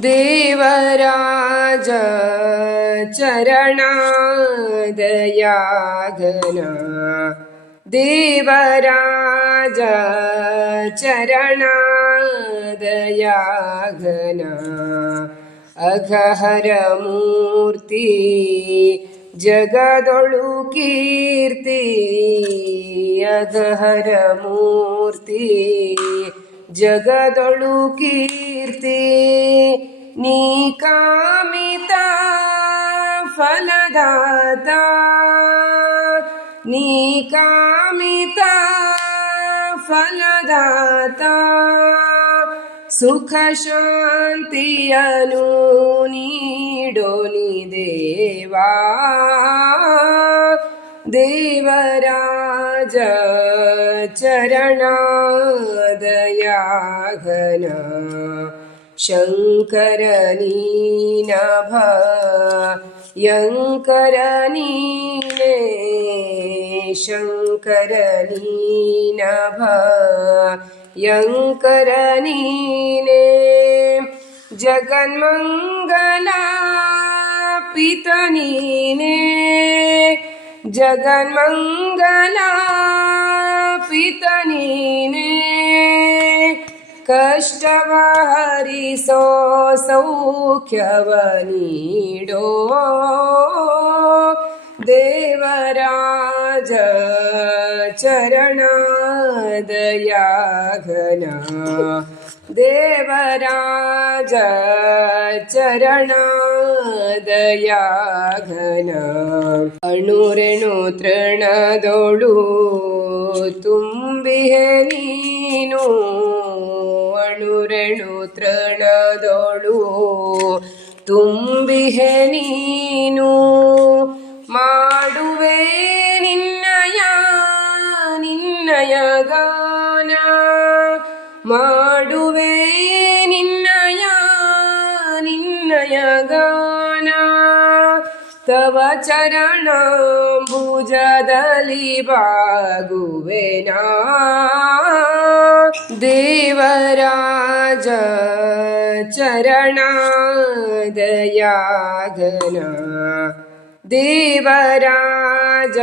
देवराज चरणादयाघना। देवराज चरणादयाघना। अघहरमूर्ति जगदोळु कीर्ति अघहरमूर्ति। ಜಗದೊಳು ಕೀರ್ತಿ ನೀ ಕಾಮಿತ ಫಲದಾತ ನೀ ಕಾಮಿತ ಫಲದಾತ ಸುಖ ಶಾಂತಿಯನು ನೀಡೋ ನೀ ದೇವಾ ದೇವರಾಜ चरणादयाघना। शङ्करनीनभयङ्करनीने शङ्करनीनभयङ्करनीने जगन्मङ्गला पितनीने। जगन्मङ्गला ಪಿತ ನೀನೇ. ಕಷ್ಟವ ಹರಿಸೋ ಸೌಖ್ಯವ ನೀಡೋ ದೇವರಾಜ ಚರಣಾದಯಾಘನ. ದೇವರಾಜ ಚರಣಾದಯಾಘನ. ಅಣುರೆಣು ತೃಣದೊಳು ತುಂಬಿಹೆ ನೀನು ಅಣುರೆಣು ತೃಣದೊಳು. ತುಂಬಿಹೆ ನೀನು ಮಾಡುವೆ ನಿನ್ನಯ ನಿನ್ನಯ ಗಾನ. ಮಾಡುವೆ ನಿನ್ನಯ ನಿನ್ನಯ ಗಾನ. तव चरणम्बुजदलिपागुवेना देवराज चरणा देवराज दिवराज